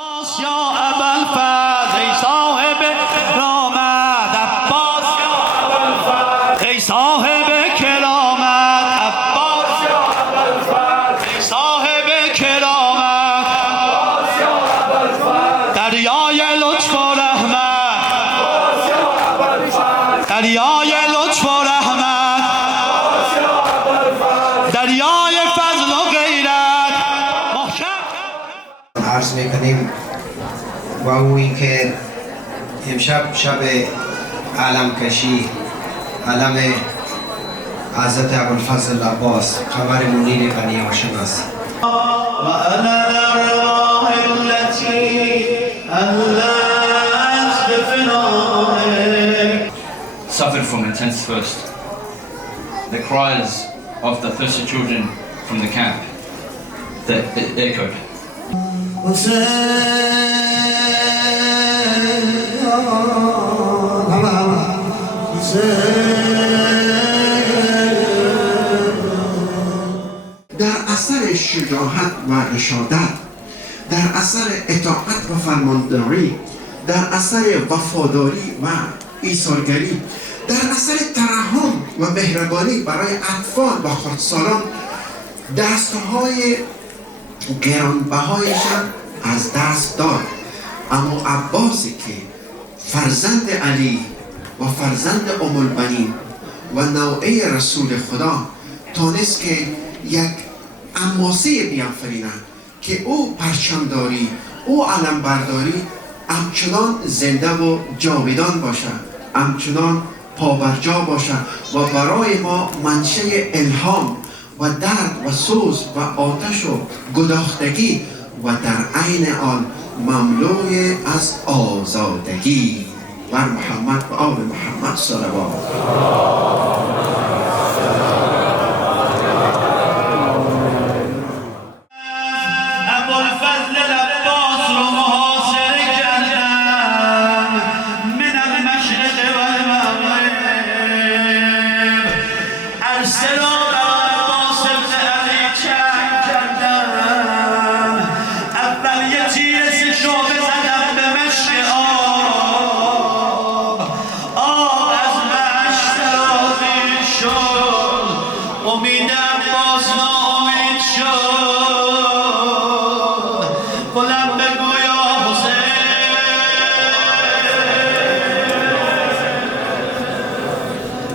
عباس یا ابوالفضل ای صاحب رامت، عباس یا ابوالفضل ای صاحب کرامت، عباس یا ابوالفضل ای صاحب کرامت، عباس یا ابوالفضل دریای لطف و رحمت، عباس یا ابوالفضل دریای لطف و رحمت، عباس یا ابوالفضل دریای فضل و غیرت. محکم عرض میکنیم و او این که امشب شب علم کشی علم حضرت ابوالفضل عباس قمر منیر بنی هاشم است. و انا الارواح التي علت بفنائك. Suffered from intense thirst. The cries of the thirsty children from the camp that echoed. در اثر شجاعت و رشادت، در اثر اطاعت و فرمانداری، در اثر وفاداری و ایثارگری، در اثر ترحم و مهربانی برای اطفال و خردسالان دستهای گرانبهایشان از دست داد. اما عباسی که فرزند علی و فرزند ام البنین و نوعه رسول خدا تانست که یک اماسه بیافریند که او پرچمداری، او علم برداری همچنان زنده و جاودان باشد، همچنان پابرجا باشد و برای ما منشأ الهام و درد و سوز و آتش و گداختگی و در عین آن مملوء از آزادگی. بر محمد و آل محمد صلوات. ابوالفضل عباس رو محاصره کردم من المشرق و المغرب. عرصه را بر عباس ابن علی چنگ کردم. اول یه تیر سه شعبه زدم به مشک آب از مشک سرازیر شد. امید عباس ناامید شد. بلند بگو یا حسین،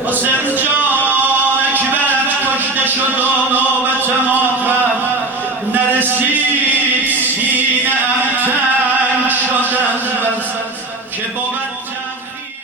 حسین جان اکبرت کشته شد و نوبت ماتم نرسید. سینه ام تنگ شد از بس که بود تأخیر.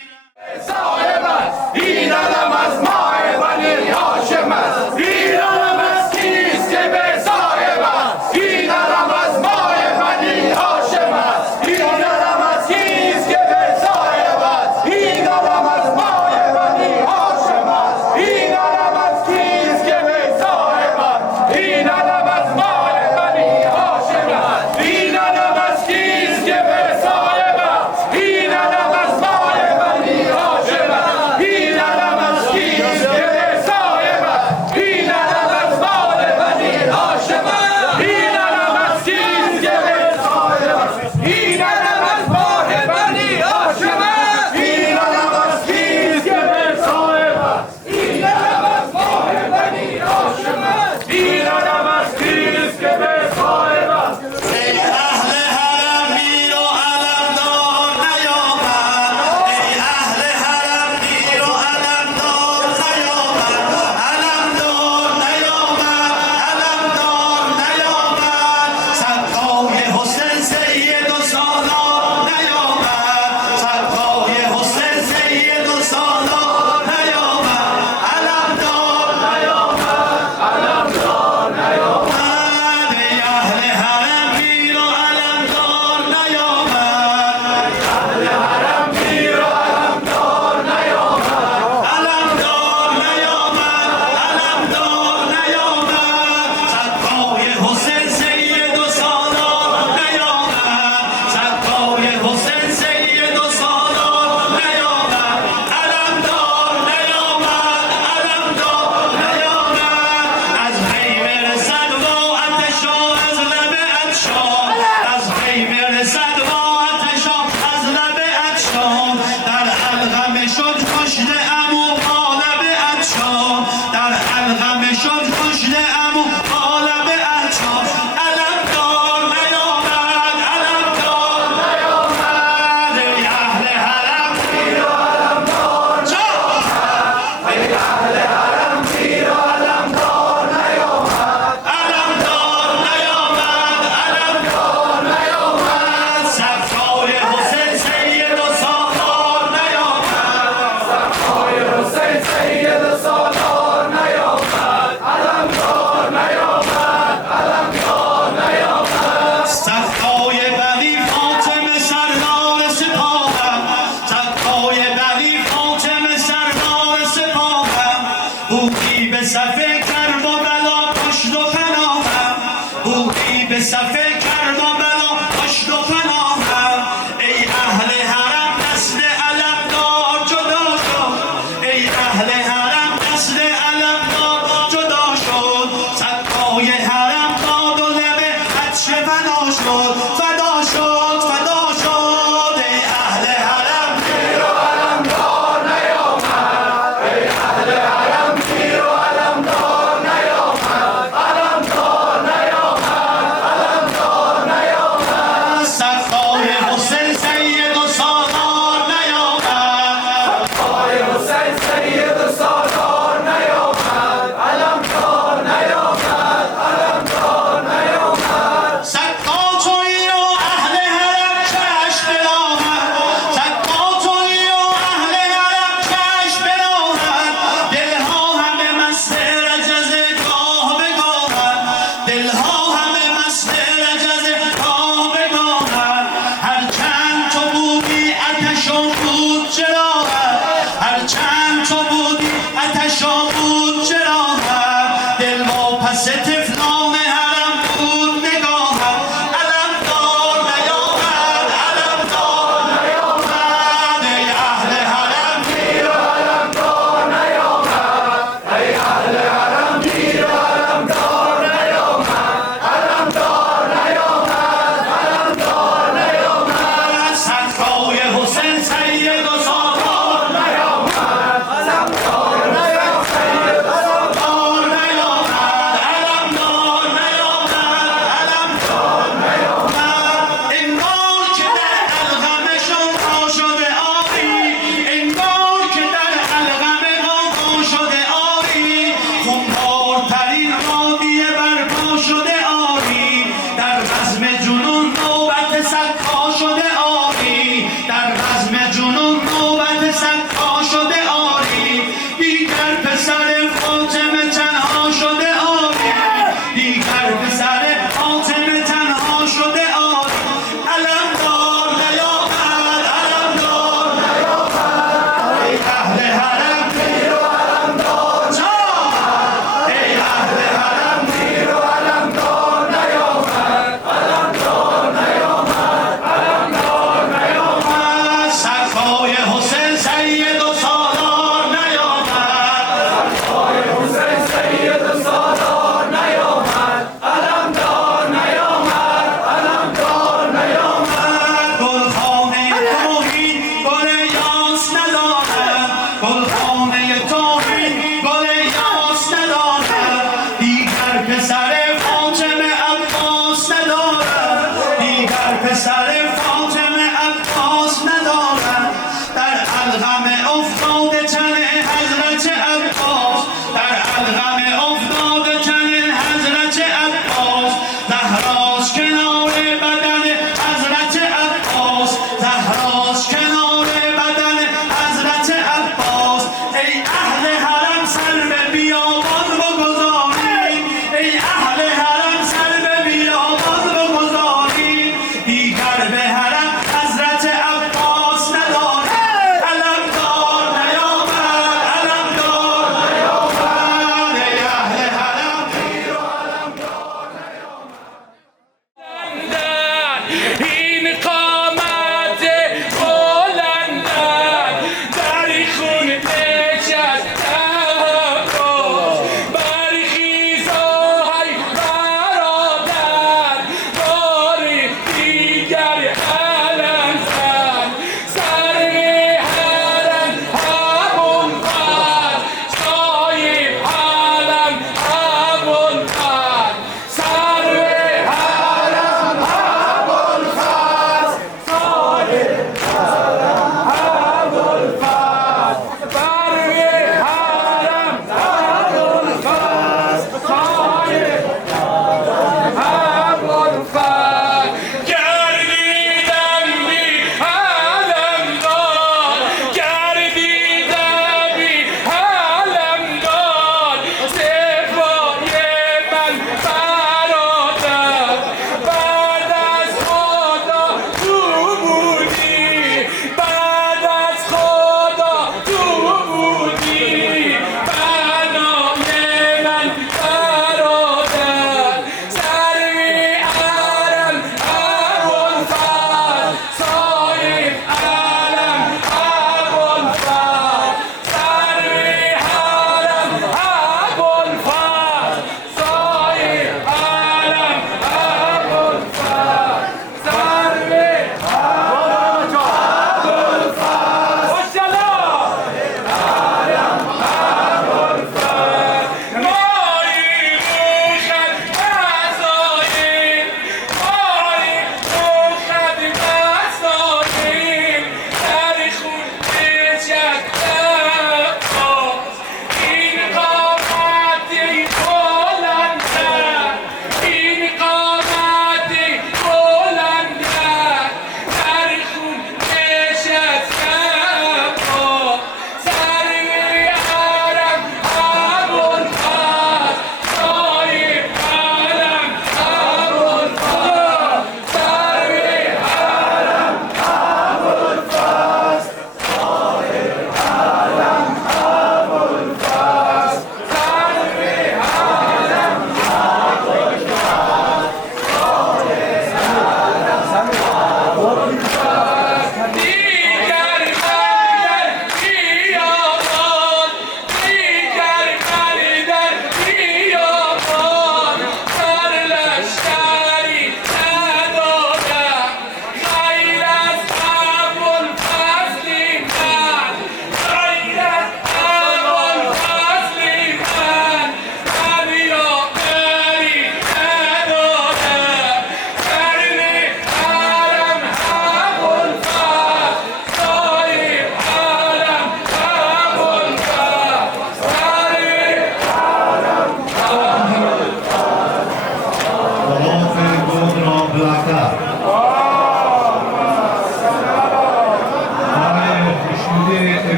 صاحب است این علم از ماه بنی هاشم است. این علم از کیست که به صاحب است. این علم از ماه بنی هاشم است. این علم از کیست که به صاحب است. این علم از ماه بنی هاشم است. این علم از کیست که به صاحب است. این علم از ماه بنی هاشم است. این علم از کیست که به صاحب است. این علم شد فدا شد ای اهل حرم تیر و علمدار نیامد ای اهل حرم تیر و علمدار نیامد علمدار نیامد علمدار نیامد سرخای حسین سید و سالار نیامد پای حسین سید و سالار نیامد علمدار نیامد علمدار نیامد سقاچوی و اهل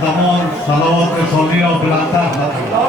همزمان صلوات رسولی را بلندتر بخوانید.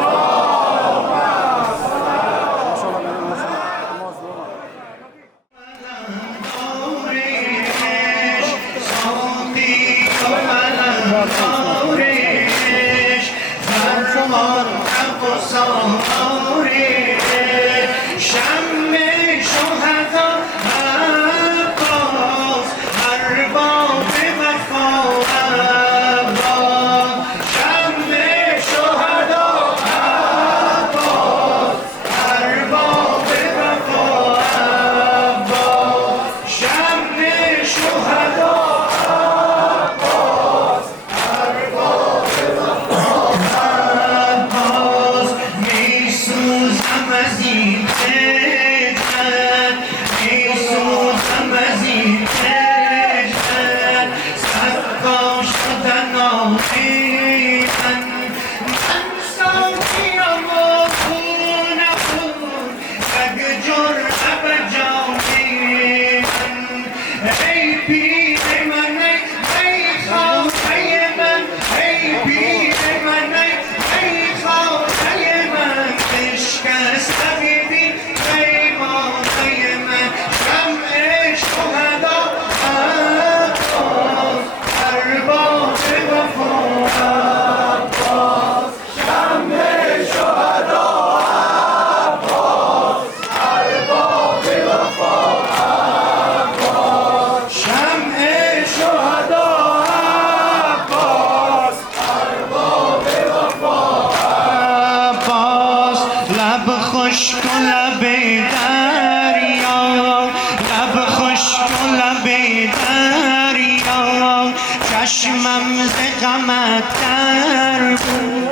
چشمم ز غمت در بود،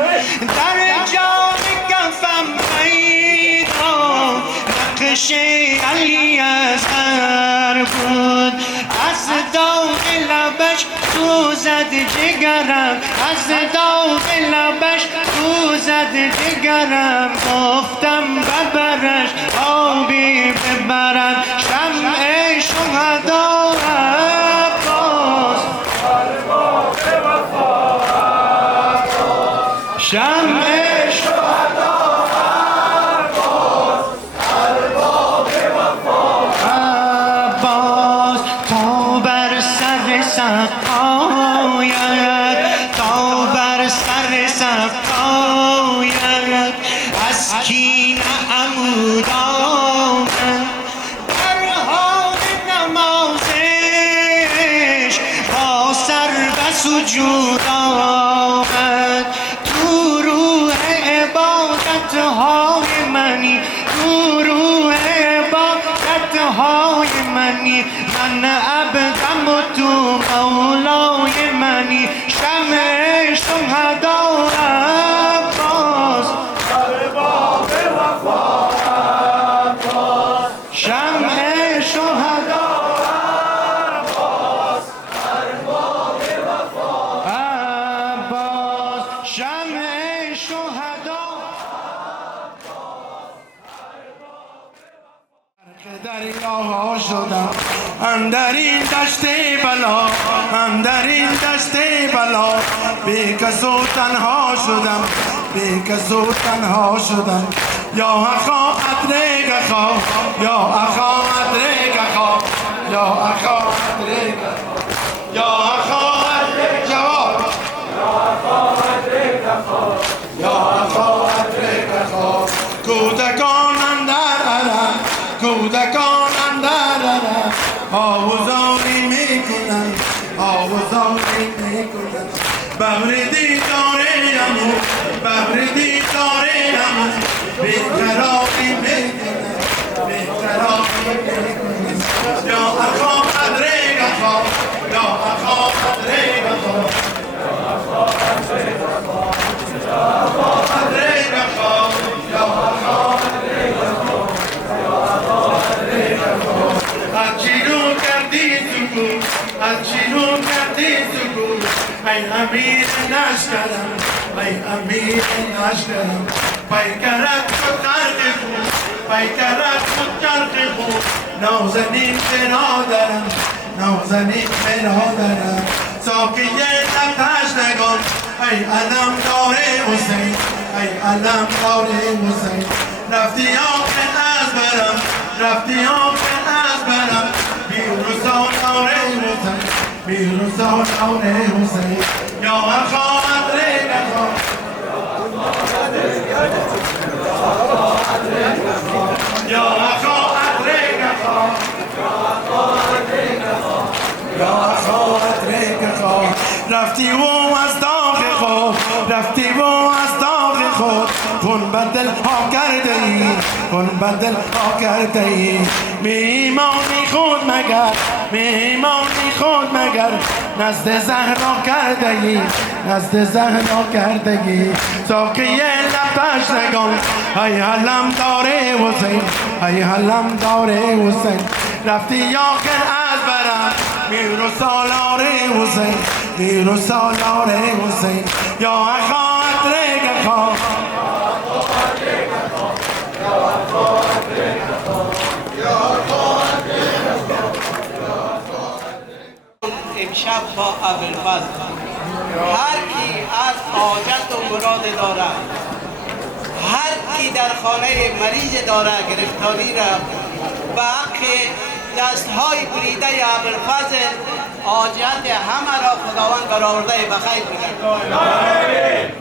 در جان کفم پیدا نقش علی اصغر بود. از داغ لبش سوزد جگرم، از داغ لبش سوزد جگرم. گفتم ببرش آبی ببرم، شمع شهدا شمع شهدا عباس، ارباب وفا عباس. تا بر سر سقایت، تا بر سر سقایت از کینه عمود آمد. در حال نمازش با سر و سجود آمد. های منی، تو روح عبادت های منی، من عبدم و تو مولای منی. شمع شهدا عباس، ارباب وفا عباس. شمع شهدا عباس، ارباب وفا عباس. شمع شهدا دریاها شدم، هم در این دشت بلا، هم در این دشت بلا. بی کس و تنها شدم، بی کس و تنها شدم. یا اخا ادرک خا، یا اخا ادرک خا، یا اخا ادرک، یا اخا ادرک جواب، یا اخا ادرک خا، یا اخا ادرک خا. کودکان اندر علم، کودکان اندر علم آوازانی میکنن، آوازانی میکنن. ببر دیدار امو، ببر دیدار امو بیقراری میکنن، بیقراری میکنن. یا اخا ادرک خا، یا اخا ادرک خا، یا اخا ادرک خا، یا اخا ادرک خا، یا اخا ادرک خا. از چینو کردی سکوت، از چینو کردی سکوت. ای امیر نشکرم، ای امیر نشکرم. پیکرت شد غرق خون، پیکرت شد غرق خون. نازنین برادرم، نازنین برادرم. ساقیه تشنگان، ای علم دار حسین ای علم دار حسین رفتی آخه از برم رفتی آخه از برم بیرو سالار حسین بیرو سالار حسین یا خواهد ریگه یا خواهد ریگه یا خواهد ریگه رفتی و از داغ خود رفتی و از داغ خود کن بدل ها کرده ای کن بدل ها کرده ای میمانی خود مگر میمانی خود مگر نزد زهرا کرده ای نزد زهرا کرده ای ساقی لبش نگان ای علم داره حسین ای علم داره حسین رفتی آخر از برم میرو سالار حسین میرو سالار حسین یا خواهد ریگه خواه امشب با ابوالفضل هر کی از حاجت و مراد دارد هر کی در خانه مریض دارد گرفتاری را به حق دستهای بریده ابوالفضل حاجت همه را خداوند برآورده بخیر بگردد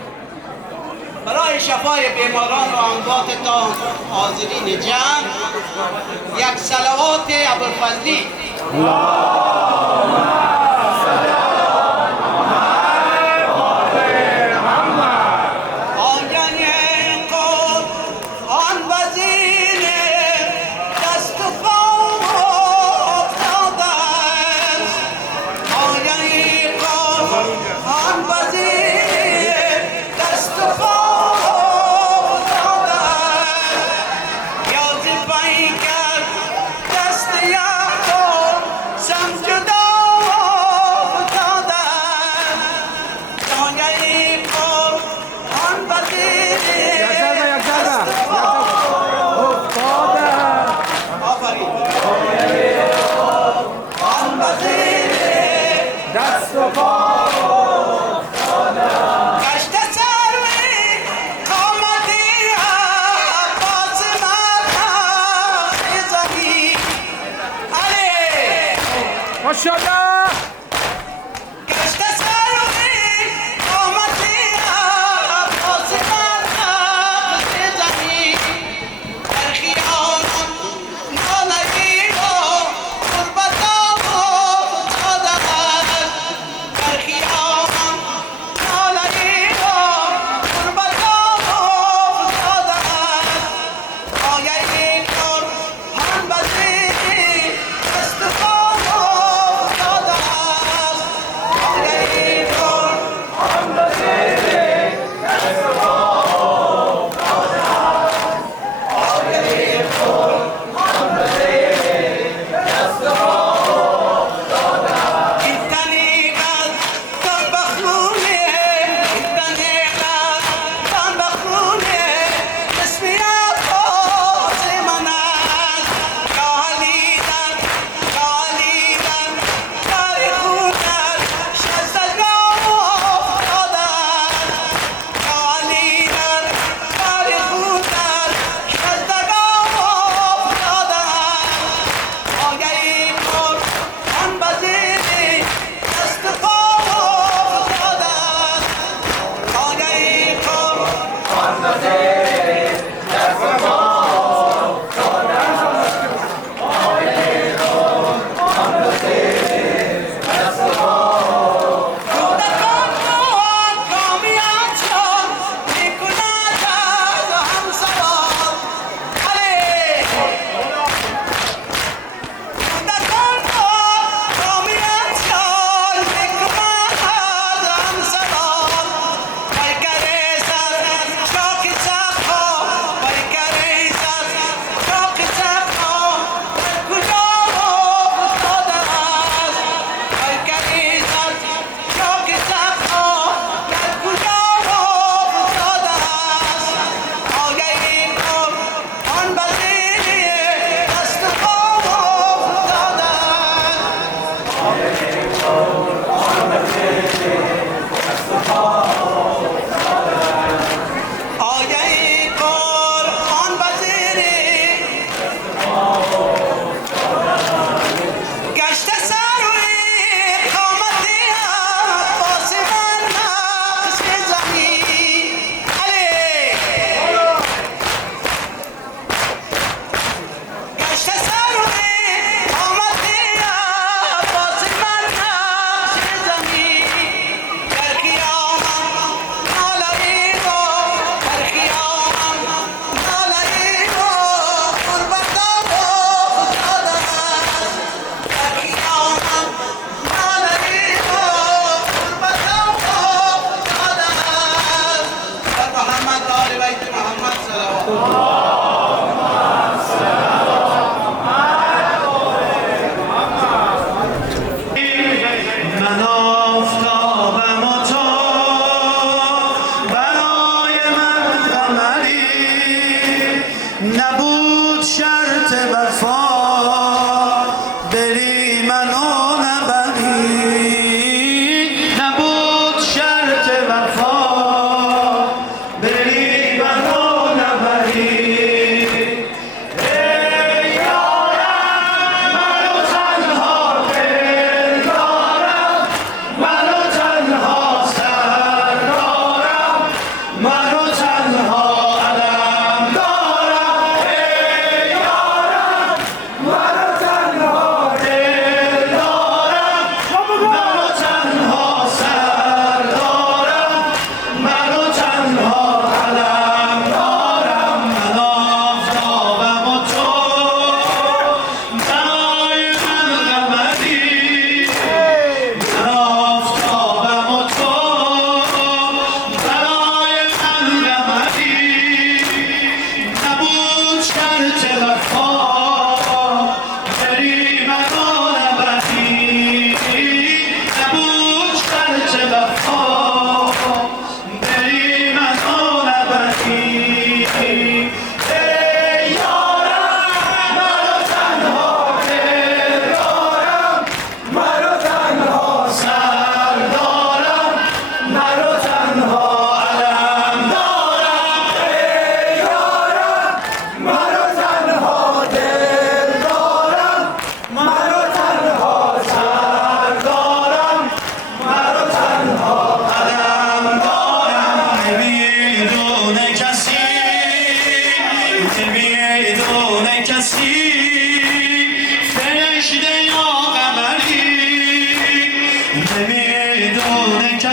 برای شفای بیماران و امواتتان حاضرین جمع یک صلوات ابوالفضلی ماشاءالله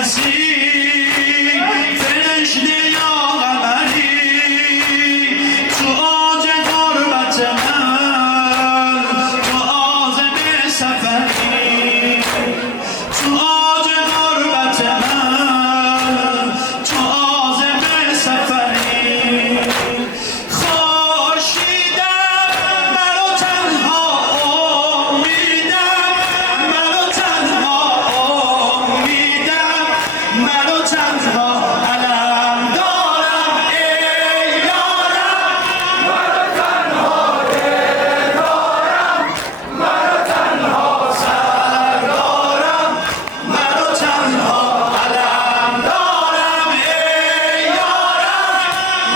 کسی فرشته یا قمری تو آج غربت من تو عازم سفری تو آج غربت من تو عازم سفری خورشیدم منو تنها امیدم منو تنها امیدم منو تنها علم دارم ای یارم منو تنها دل دارم منو تنها سر دارم منو تنها علم دارم ای یارم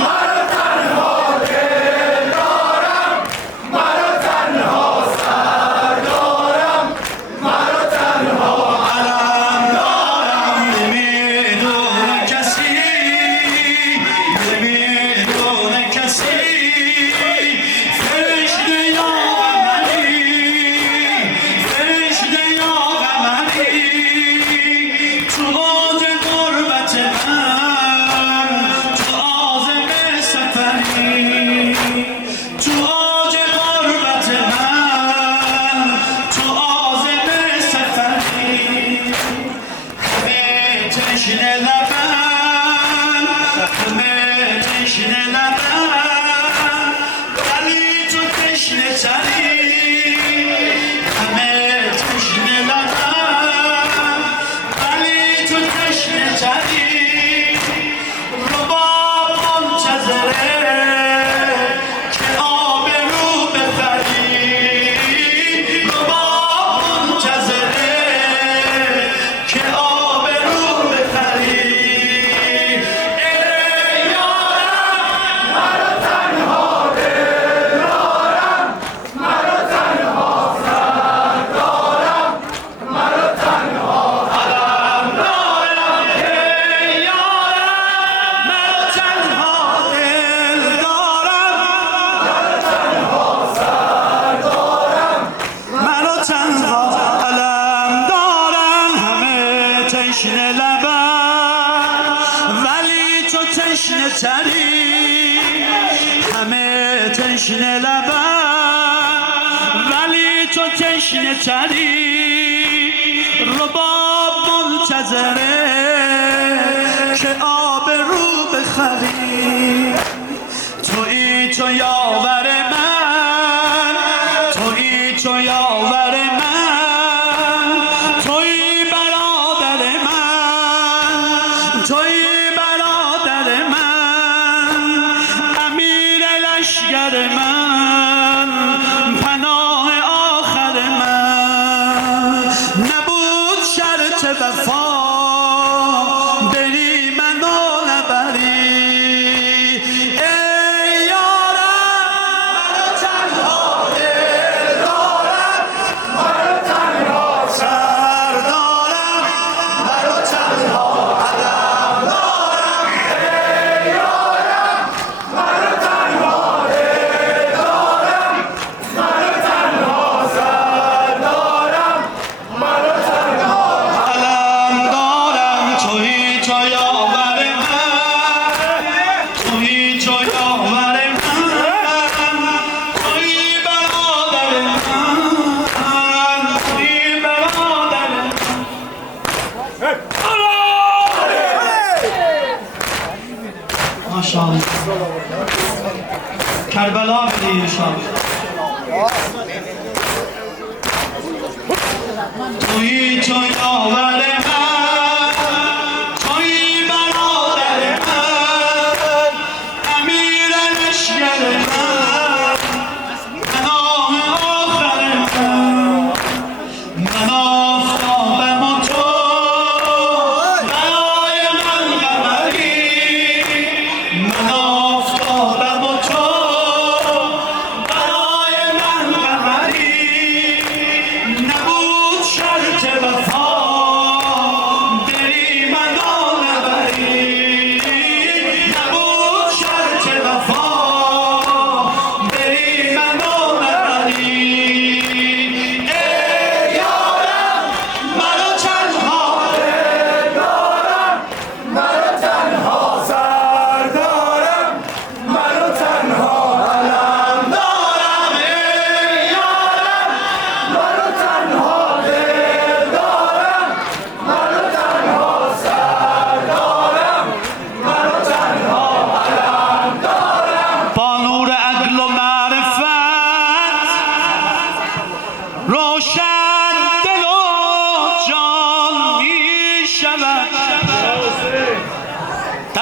منو تنها دل دارم منو تنها سر دارم منو تنها علم دارم نمیدونه کسی نمیدونه کسی فرشته یا قمری فرشته یا قمری تو اوج غربت من تو عازم سفری تو اوج غربت من تو عازم سفری همه تشنه لبن همه تشنه لبن ولی تو تشنه تری همه تشنه لبن ولی تو تشنه تری رباب منتظره که آب رو بخری رباب منتظره که آب رو بخری ای یارم منو تنها دل دارم منو تنها سر دارم منو تنها علم دارم ای یارم منو تنها دل دارم منو تنها علم دارم همه تشنه لبن ولی تو تشنه تری همه تشنه لبن ولی تو تشنه تری رباب منتظره که آب رو بخری تویی تو یاور من تویی تو یاور من تویی برادر من تویی برادر من امیر لشگر من پناه آخر من نبود شرط وفا بری منو نبری ای یارم منو تنها دل دارم منو تنها سر دارم منو تنها علم دارم ای یارم منو تنها دل دارم منو تنها سر دارم منو تنها علم دارم تویی تو یاور من تویی تو یاور من تویی برادر من تویی برادر ماشاءالله کربلا بدی انشاءالله تویی تو یاور من تویی برادر من امیر لشگر من پناه آخر من من آفتابم و تو برای من قمری من آفتابم و تو برای من قمری نبود شرط وفا بری منو نبری نبود شرط وفا بری منو نبری ای یارم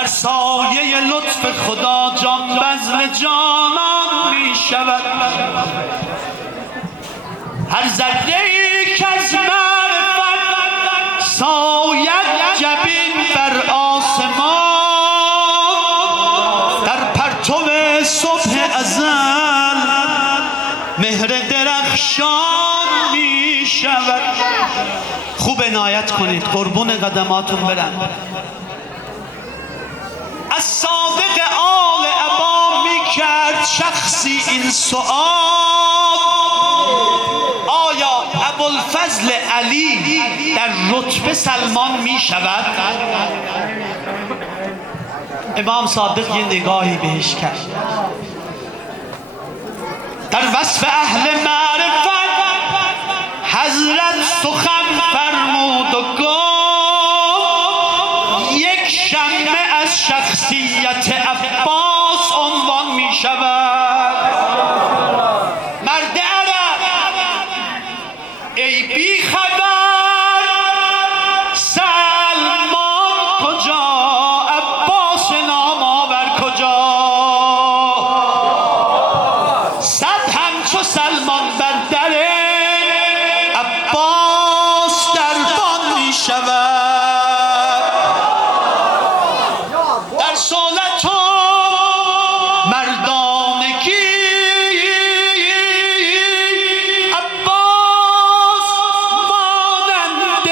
از سایه لطف خدا جان بذل جانان می شود. هر ذره ای که از معرفت ساید جبین بر آسمان، در پرتو صبح ازل مهر درخشان می شود. خوب عنایت کنید، قربون قدماتون برم. از صادق آل ابا می کرد شخصی این سؤال: آیا ابوالفضل علی در رتبه سلمان می شود؟ امام صادق یه نگاهی بهش کرد. در وصف اهل معرفت حضرت سخن فرمود و گفت: یک شمه از شخصیت عباس عنوان می شود. مرد عرب ای بی خبر، سلمان کجا، عباس نام آور کجا. صد همچو سلمان بر در عباس دربان می شود. در صلت و مردانگی عباس مانند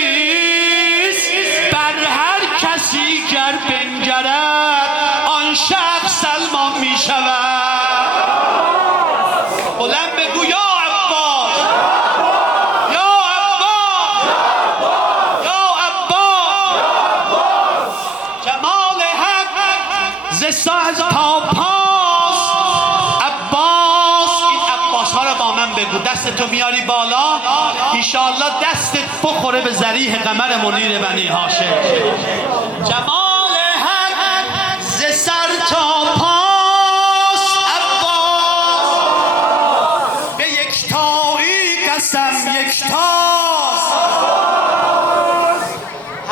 علیست. بر هر کسی گر بنگرد آن شخص سلمان می شود. بلند بگو یا عباس، یا عباس، یا عباس. جمال حق ز سر تا پاس عباس. این عباس ها رو با من بگو. دستتو میاری بالا، انشاءالله دستت بخوره به ذریح قمر منیر بنی هاشم. جمال حق ز سر تا پاس عباس. به یکتایی قسم یکتاست.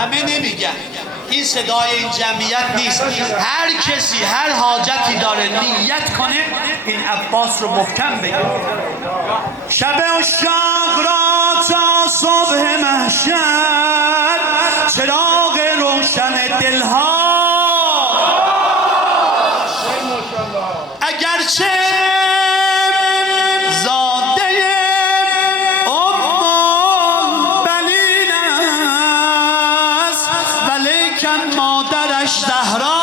همه نمیگن، این صدای این جمعیت نیست. هر کسی هر حاجتی داره نیت کنه این عباس رو محکم بگه. شب عشاق را تا صبح محشر چراغ روشن دلها، اگرچه زاده ام البنین است ولیکن مادرش زهرا.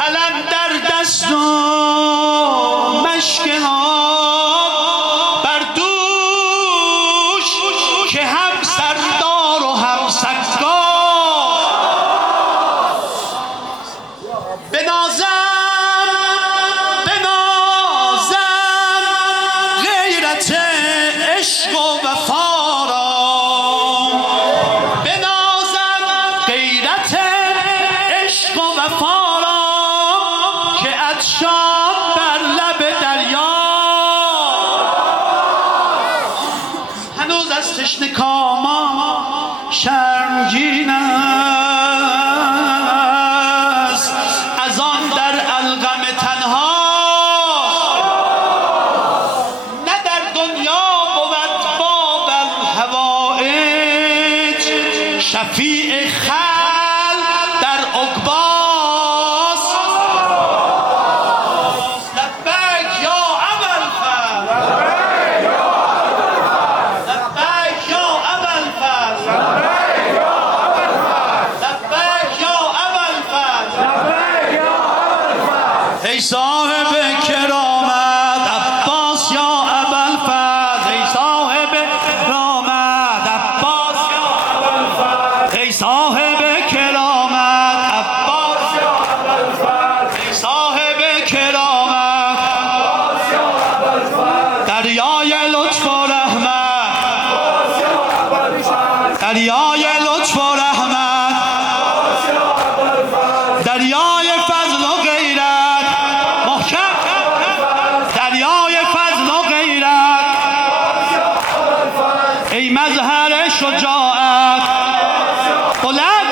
علم در دست و مشک بر دوش که هم سردار و هم سگار. بنازم غیرت عشق و وفا را، بنازم غیرت عشق و وفا را که عطشان بر لب دریا. هنوز از تشنه کاما شرمگین است، از آن در الغم تنها. نه در دنیا بود باب الحوائج، شفیع خلق در عقباست. لبیک یا ابوالفضل، لبیک یا ابوالفضل، لبیک یا ابوالفضل. ای صاحب کرامت عباس یا ابوالفضل، ای صاحب کرامت عباس یا ابوالفضل، ای صاحب کرامت عباس یا ابوالفضل، ای صاحب کرامت عباس یا ابوالفضل. دریای لطف و رحمت، دریای لطف و رحمت، دریای فضل و غیرت، محکم، دریای فضل و غیرت. شجاعت بلند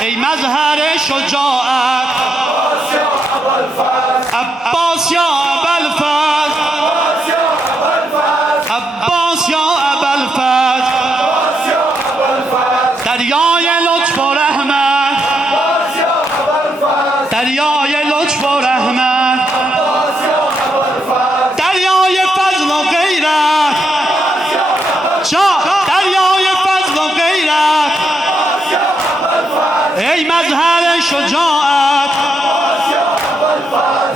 ای مظهر شجاعت عباس یا ابوالفضل عباس یا ابوالفضل دریای لطف و رحمت دریای لطف و رحمت دریای فضل و غیرت دریای فضل و غیرت ای مظهر شجاعت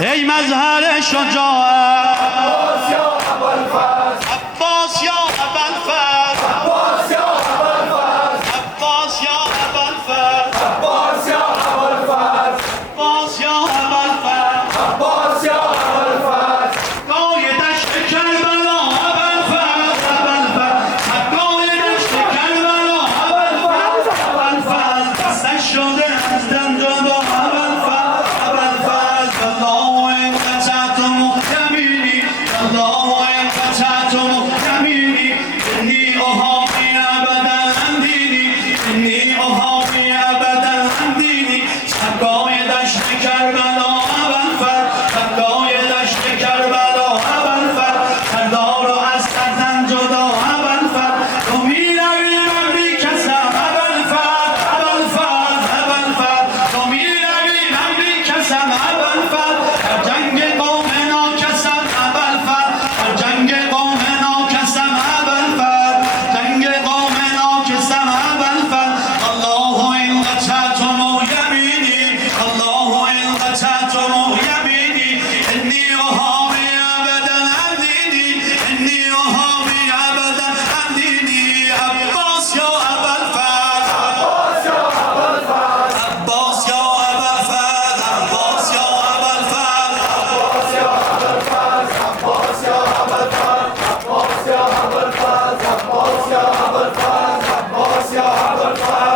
ای مظهر شجاعت عباس یا ابوالفضل عباس یا ابوالفضل عباس یا ابوالفضل عباس یا ابوالفضل عباس یا ابوالفضل عباس یا ابوالفضل گوی دشت کربلا ابوالفضل ابوالفضل گوی دشت کربلا ابوالفضل ابوالفضل دستش شده از دندان ابوالفضل ابوالفضل الله انقطعتم یمینی الله انقطعتم یمینی انی احامی ابدا عن دینی انی احامی ابدا عن دینی سقای دشت کربلا ابوالفضل سقای دشت کربلا ابوالفضل سردار و از سرزن جدا ابوالفضل تو میروی من بی کسم ابوالفضل ابوالفضل ابوالفضل تو میروی من بی کسم ابوالفضل در جنگ قوم ناکسم ابوالفضل در جنگ قوم ناکسم ابوالفضل جنگ قوم ناکسم ابوالفضل الله ان قطعتم یمینی الله ان قطعتم یمینی انی احامی ابدا عن دینی انی احامی ابدا عن دینی عباس یا ابوالفضل عباس یا ابوالفضل عباس یا ابوالفضل عباس یا ابوالفضل عباس یا ابوالفضل عباس یا ابوالفضل عباس یا ابوالفضل عباس یا ابوالفضل عباس یا ابوالفضل عباس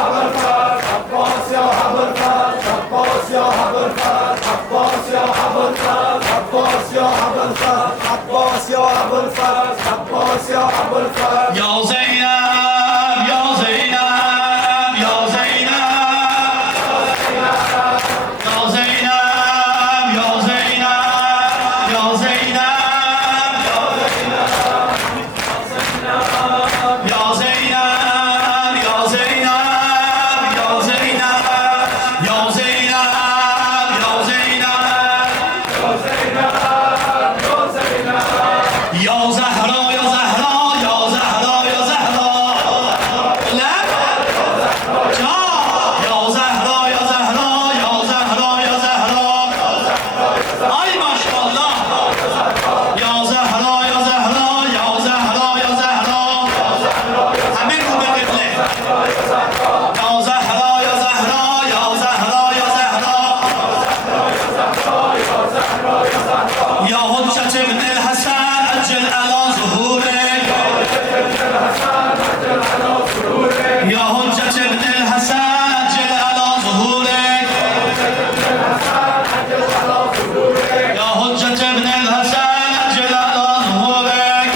یا ابوالفضل عباس یا ابوالفضل عباس یا ابوالفضل عباس یا ابوالفضل عباس یا ابوالفضل عباس یا ابوالفضل عباس یا ابوالفضل یا زینب یا زینب یا زینب یا زینب یا زینب یا زینب یا زینب یا زینب یا زینب یا زینب یا زینب یا زهرا یا زهرا یا زهرا یا زهرا لب جا یا زهرا یا زهرا یا زهرا یا زهرا ای ماشاءالله یا زهرا یا زهرا یا زهرا یا زهرا همه رو به قبله یا زهرا یا زهرا یا زهرا یا زهرا یا حجت ابن الحسن اجل علی ظهورک یا حجت ابن الحسن اجل علی ظهورک یا حجت ابن الحسن اجل علی ظهورک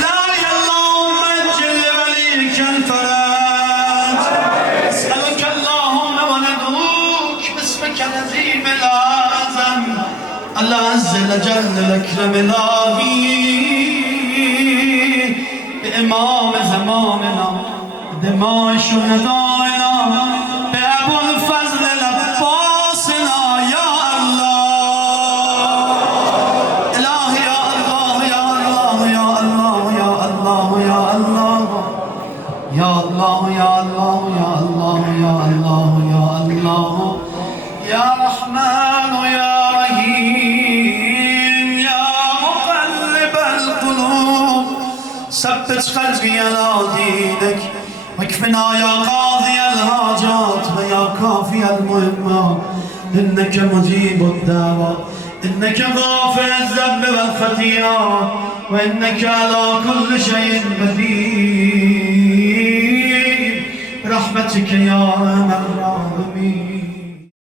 لا اللهم اجل وليك الفرج اسألك اللهم وندعوك باسمك العظيم الأعظم العز الجل الأكرم الآهي بإمام زماننا دماء شهدائنا بأبو الفضل العباسنا يا الله إلهي يا الله يا الله يا الله يا الله يا الله يا الله يا الله يا الله يا الله يا الله يا رحمن يا رحيم يا مقلب القلوب ثبت قلبي على دينك واكفنا يا قاضي الحاجات ويا كافي المهمات إنك مجيب الدعوات إنك غافر الذنب والخطيئات وإنك على كل شيء قدير برحمتك يا أرحم الراحمين.